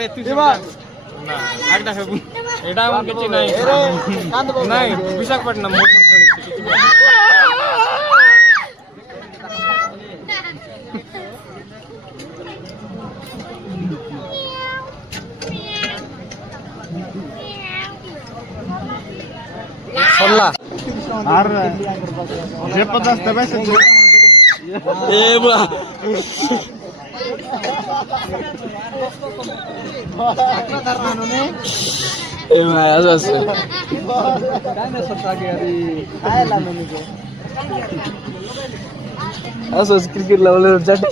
রে তুই না একটা খাবো এটা আমার কিছু নাই নাই বিশাখাপট্টনম মোটর খেলেছি কিছু सोल्ला আর যে 50 দেবে সে ए बुआ ए मैं ऐसा से ऐसा क्रिकेट लेवल जाट